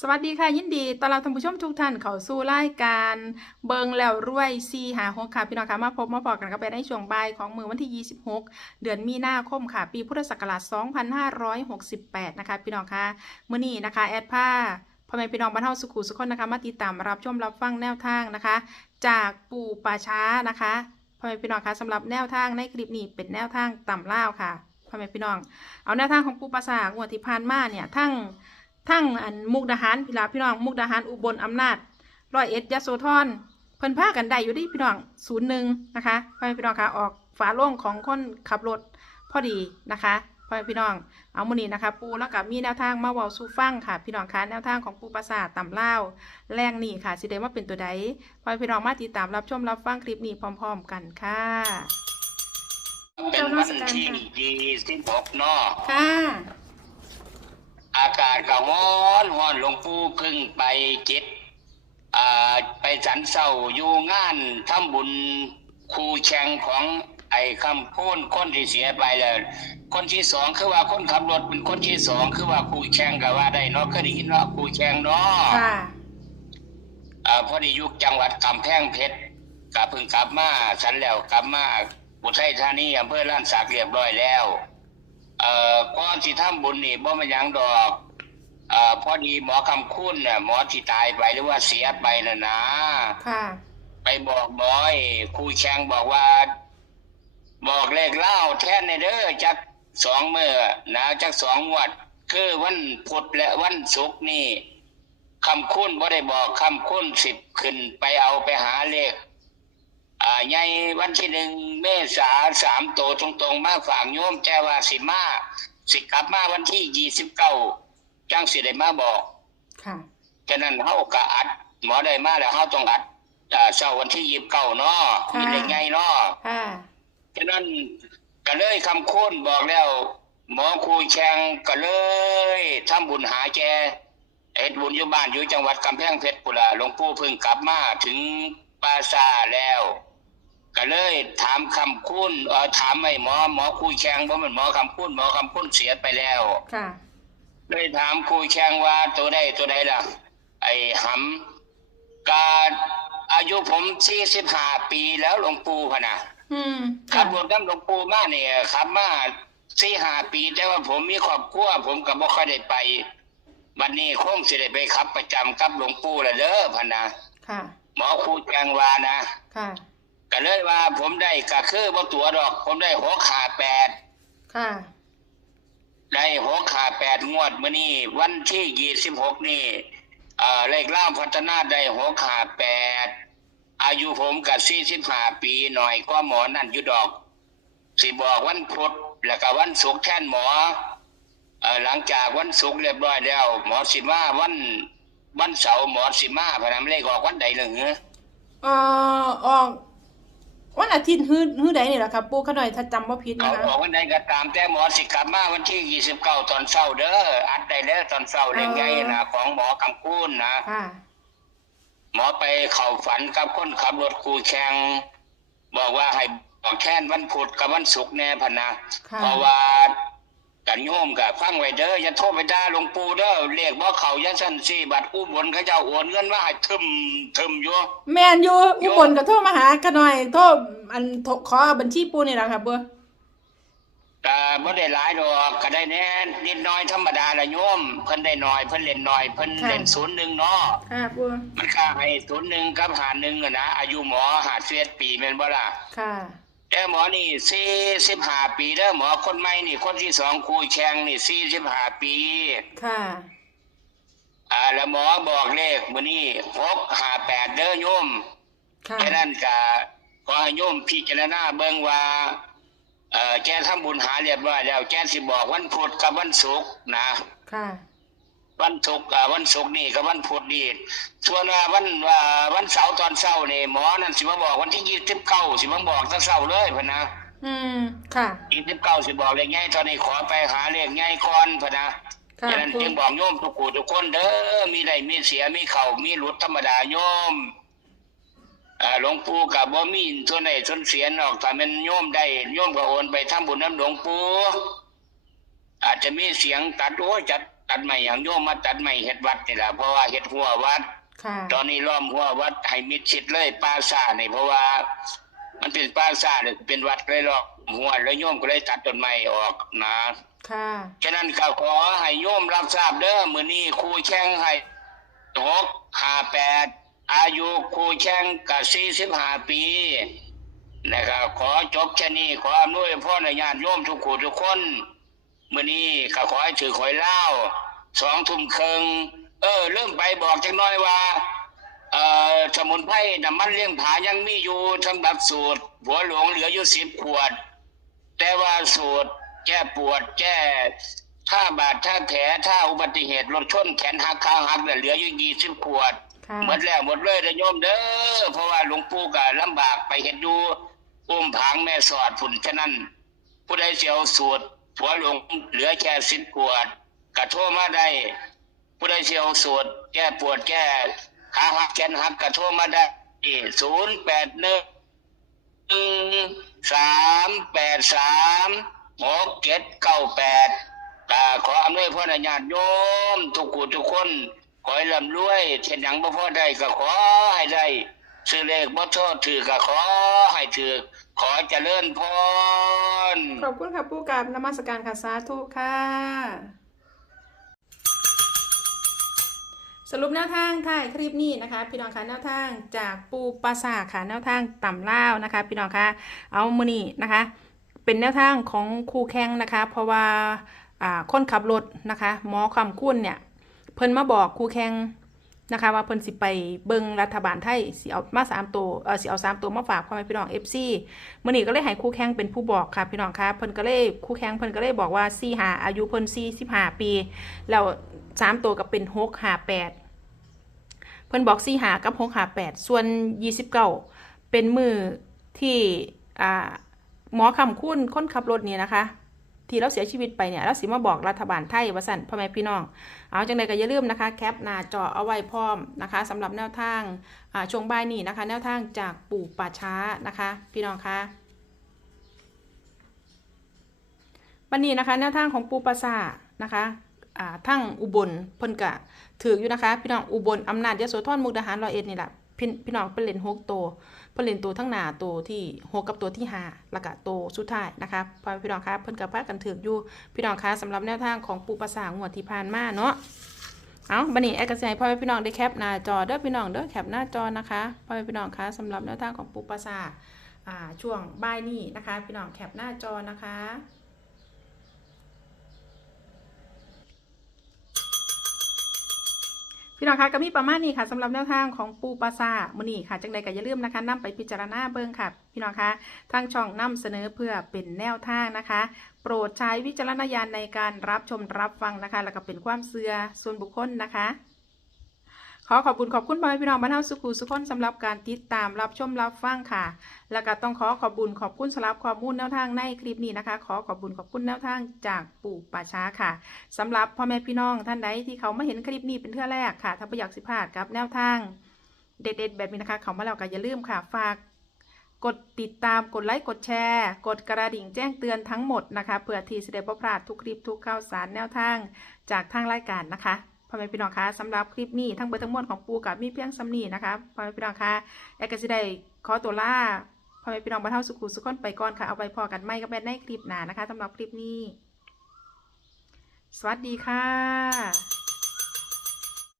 สวัสดีค่ะยินดีต้อนรับท่านผู้ชมทุกท่านเข้าสู่รายการเบิงแล้วรวย456ค่ะพี่น้องค่ะมาพบมาพอกันกันไปในช่วงบ่ายของมื้อวันที่26เดือนมีนาคมค่ะปีพุทธศักราช2568นะคะพี่น้องค่ะมื้อนี้นะคะแอดผ้าพ่อแม่พี่น้องบ้านเฮาสุขุสุขคนนะคะมาติดตามรับชมรับฟังแนวทางนะคะ จากปู่ป่าช้านะคะพ่อแม่พี่น้องคะสำหรับแนวทางในคลิปนี้เป็นแนวทางต่ำเล่าค่ะพ่อแม่พี่น้องเอาแนวทางของปู่ป่าช้างวดที่ผ่านมาเนี่ยทั้งอันมุกดาหารพี่น้องมุกดาหารอุบลอำนาจ101ยโสธรเพิ่นพากันได้อยู่ดิพี่น้อง01นะคะพ่อแม่พี่น้องคะออกฝาโล่งของคนขับรถพอดีนะคะพ่อแม่พี่น้องเอามื้อนี้นะคะปูแล้วก็มีแนวทางมาเว้าสู่ฟังค่ะพี่น้องคะแนวทางของปูปราสาทต่ำเล่าแรงนี่ค่ะสิได้ว่าเป็นตัวใดพ่อแม่พี่น้องมาติดตามรับชมรับฟังคลิปนี้พร้อมๆกันค่ะเป็นวันที่26เนาะค่ะอากาศก็ร้อนหลวงปู่เพึ่งไปจิตไปสันเศร้าอยู่งานทำบุญครูแข่งของไอ้คำพูนคนที่เสียไปแล้วคนที่สองคือว่าคนขับรถเป็นคนที่สองคือว่าครูแข่งก็ว่าได้เนาะเคยได้ยินว่าครูแข่งเนาะพอดียุคจังหวัดกำแพงเพชรก็เพิ่งกลับมาฉันแล้วกลับมาอุทัยธานีอำเภอล้านสักเรียบร้อยแล้วก่อนที่ทำบุญนี่บ่มันยังดอกพอดีหมอคำคุ้นเนี่ยหมอที่ตายไปหรือว่าเสียไปน่ะนะค่ะไปบอกบอยครูแข่งบอกว่าบอกเลขเล่าแทนในเด้อจัก2มื้อนะจัก2งวดคือวันพุธและวันศุกร์นี่คำคุ้นบ่ได้บอกคำคุ้น10ขึ้นไปเอาไปหาเลขใหญ่วันที่1เมษา3โตตรงๆมาฝากโยมแจ้ว่าสิกลับมาวันที่29จังสิได้มาบอกค่ะฉะนั้นเฮาก็อัดหมอได้มาแล้วเฮาต้องอัดเช้าวันที่29เนาะเป็นเลขใหญ่เนาะค่ะฉะนั้นก็เลยคำคุ้นบอกแล้วหมอครูแข่งก็เลยทำบุญหาแกเฮ็ดบุญอยู่บ้านอยู่จังหวัดกำแพงเพชรพุ่นล่ะหลวงปู่เพิ่งกลับมาถึงปราสาทแล้วก็เลยถามคำคุ้นถามไอ้หมอคุยแข่งบ่แม่นหมอคำคุ้นเสียไปแล้วค่ะเลยถามคุยแข่งว่าตัวใดล่ะไอ้หำกาอายุผม45ปีแล้วหลวงปู่พุ่นน่ะขับรถนำหลวงปู่มาเนี่ยขับมา4-5ปีแต่ว่าผมมีครอบครัวผมก็บ่ค่อยได้ไปบัดนี้คงสิได้ไปขับประจำกับหลวงปู่แล้วเด้อพุ่นน่ะค่ะหมอคุยแข่งว่านะค่ะก็เลยว่าผมได้ก็คือบ่ตัวดอกผมได้658ค่ะได้658งวดมื้อนี้วันที่26นี่เลขล่ามพัฒนาได้658อายุผมก็45ปีหน่อยกว่าหมอนั่นอยู่ดอกสิบอกวันพุธแล้วก็วันศุกร์แทนหมอหลังจากวันศุกร์เรียบร้อยแล้วหมอสิมาวันเสาร์หมอสิมาพะนำเลขออกวันใดเหรอออกวันอาทิตย์ฮื้อใดนี่แหละครับปู่ขน่อยถ้าจำบ่ผิดนะคะออกวันใดก็ตามแต่หมอสิกลับมาวันที่29ตอนเช้าเด้ออัดได้แล้วตอนเช้าเลขใหญ่นะของหมอกำกูลนะหมอไปเข้าฝันกับคนขับรถครูแข่งบอกว่าให้บอกแค่นวันพุธกับวันศุกร์แน่พันนะเพราะว่ากันโยมก็ฟังไว้เด้ออย่าโทษไปด่าหลวงปู่เด้อเรียกบ่เข้าจังซั่นสิบัดอุบลเขาเจ้าโอนเงินมาให้ทึมอยู่แม่นอยู่อุบลก็โทรมาหาขน่อยโทรขอบัญชีปู่นี่ล่ะครับบ่บ่ได้หลายดอกก็ได้แน่นิดน้อยธรรมดาละโยมเพิ่นได้น้อยเพิ่นเล่นน้อยเพิ่นเล่น01เนาะค่ะปู่มันค่าให้01กับ51อ่ะนะอายุหมอ51ปีแม่นบ่ล่ะค่ะแต่หมอนี่45ปีเด้อหมอคนใหม่นี่คนที่2ครูแข่งนี่45ปีค่ะแล้วหมอบอกเลขมื้อนี้658เด้อโยมค่ะฉะนั้นก็ขอให้โยมพิจารณาเบิ่งว่าแกทำบุญหาเรียบร้อยแล้วแกสิบอกวันพุธกับวันศุกร์นะค่ะวันศุกร์นี่กับวันพุธนี่ส่วนวันเสาร์ตอนเช้านี่หมอนั่นสิมาบอกวันที่29สิมาบอกตอนเช้าเลยพุ่นนะค่ะ29สิบอกเลขใหญ่ตอนนี้ขอไปหาเลขใหญ่ก่อนพุ่นนะฉะนั้นจึงบอกโยมทุกคนเด้อมีได้มีเสียมีเข้ามีหลุดธรรมดาโยมหลวงปู่ก็บ่มีส่วนใดส่วนเสียนอกถ้าแม่นโยมได้โยมก็โอนไปทำบุญนำหลวงปู่อาจจะมีเสียงตัดโอ้จัด ตัดไม้อย่างโยมมาตัดไม้เฮ็ดวัดนี่ล่ะเพราะว่าเฮ็ดหัววัด ค่ะ ตอนนี้ล้อมหัววัดให้มิดชิดเลยปราสาทนี่เพราะว่า มันเป็นปราสาทเป็นวัดเลยหรอกหัวแล้วโยมก็เลยตัดต้นไม้ออกนะ ค่ะ ฉะนั้นก็ขอให้โยมรับทราบเด้อมื้อนี้ครูแข่งให้658อายุครูแข่งก็45 ปีนะครับขอจบแค่นี้ขออำนวยพรให้ญาติโยมทุกผู้ทุกคนมื้อนี้ก็ขอให้ถือหวยลาว2 ทุ่มครึ่งเริ่มไปบอกจังน้อยว่าสมุนไพรน้ำมันเลี้ยงผายังมีอยู่สำหรับสูตรหัวหลวงเหลืออยู่10 ขวดแต่ว่าสูตรแก้ปวดแก้ถ้าบาดถ้าแผลถ้าอุบัติเหตุรถชนแขนหักขาหักเหลืออยู่20 ขวด ค่ะ หมดแล้วหมดเลยเด้อโยมเด้อเพราะว่าหลวงปู่ก็ลำบากไปเฮ็ดอยู่อุ้มผางแม่สอดฝุ่นฉะนั้นผู้ใดเสียวสูตรหัวหลวงเหลือแค่10 ขวดก็โทรมาได้ผู้ใดเสียวสูตรแก้ปวดแก้ขาหักแขนหักก็โทรมาได้081 383 6798ขออำนวยพรญาติโยมทุกผู้ทุกคนขอให้ร่ำรวยเช่นหยังบ่พอได้ก็ขอให้ได้ซื้อเลขบ่โทษถือก็ขอให้ถือขอเจริญพร ขอบคุณค่ะปู่กับนมัสการค่ะสาธุค่ะ สรุปแนวทางท้ายคลิปนี้นะคะพี่น้องคะแนวทางจากปูปราสาทค่ะแนวทางต่ำเล่าวนะคะพี่น้องคะเอามือนี้นะคะเป็นแนวทางของครูแข่งนะคะเพราะว่าคนขับรถนะคะหมอคำคุ้นเนี่ยเพิ่นมาบอกครูแข่งนะคะว่าเพิ่นสิไปเบิ่งรัฐบาลไทยสิเอามา3 ตัวสิเอา3 ตัวมาฝากพ่อแม่พี่น้อง FC มื้อนี้ก็เลยให้ครูแข่งเป็นผู้บอกค่ะพี่น้องคะเพิ่นก็เลยครูแข่งเพิ่นก็เลยบอกว่า45อายุเพิ่น45 ปีแล้ว3 ตัวก็เป็น658เพิ่นบอก45กับ658ส่วน29เป็นมือที่หมอคำคุ้นคนขับรถนี่นะคะที่เราเสียชีวิตไปเนี่ยเราสิมาบอกรัฐบาลไทยว่าสั่นพ่อแม่พี่น้องเอาจังใดก็อย่าลืมนะคะแคปหน้าจอเอาไว้พร้อมนะคะสำหรับแนวทางช่วงบ่ายนี้นะคะแนวทางจากปู่ป่าช้านะคะพี่น้องคะวันนี้นะคะแนวทางของปู่ปราสาทนะคะทั้งอุบลเพิ่นกะถืออยู่นะคะพี่น้องอุบลอำนาจยโสธรมุกดาหาร101นี่แหละพี่น้องเป็นเล่น6 ตัวเพิ่นเล่นตัวทั้งหน้าตัวที่6กับตัวที่5แล้วก็ตัวสุดท้ายนะคะพอพี่น้องคะเพิ่นก็พากันถืออยู่พี่น้องคะสำหรับแนวทางของปู่ปราสาทงวดที่ผ่านมาเนาะเอาบัดนี้แอดก็สิให้พ่อแม่พี่น้องได้แคปหน้าจอเด้อพี่น้องเด้อแคปหน้าจอนะคะพ่อแม่พี่น้องคะสำหรับแนวทางของปู่ปราสาทช่วงบ่ายนี้นะคะพี่น้องแคปหน้าจอนะคะพี่น้องคะก็มีประมาณนี้ค่ะสำหรับแนวทางของปูปราสาทมื้อนี้ค่ะจังใดก็อย่าลืมนะคะนำไปพิจารณาเบิ่งค่ะพี่น้องคะทางช่องนำเสนอเพื่อเป็นแนวทางนะคะโปรดใช้วิจารณญาณในการรับชมรับฟังนะคะแล้วก็เป็นความเชื่อส่วนบุคคลนะคะขอขอบคุณพ่อแม่พี่น้องบ้านเฮาสุขุสุขคนสำหรับการติดตามรับชมรับฟังค่ะแล้วก็ต้องขอขอบคุณสำหรับข้อมูลแนวทางในคลิปนี้นะคะขอขอบคุณแนวทางจากปู่ป่าช้าค่ะสำหรับพ่อแม่พี่น้องท่านใดที่เขามาเห็นคลิปนี้เป็นเทื่อแรกค่ะถ้าไม่อยากสิพลาดกับแนวทางเด็ดๆแบบนี้นะคะเขามาแล้วก็อย่าลืมค่ะฝากกดติดตามกดไลค์กดแชร์กดกระดิ่งแจ้งเตือนทั้งหมดนะคะเพื่อที่จะได้บ่พลาดทุกคลิปทุกข่าวสารแนวทางจากทางรายการนะคะพ่อแม่พี่น้องคะสำหรับคลิปนี้ทั้งเบอร์ทั้งมวลของปูกับมีเพียงซ้ำนี้นะคะพ่อแม่พี่น้องคะแอดก็สิได้ขอตัวลาพ่อแม่พี่น้องบ้านเฮาสุขุสุขคนไปก่อนค่ะเอาไปพอกันไม่ก็เป็นในคลิปหน้านะคะสำหรับคลิปนี้สวัสดีค่ะ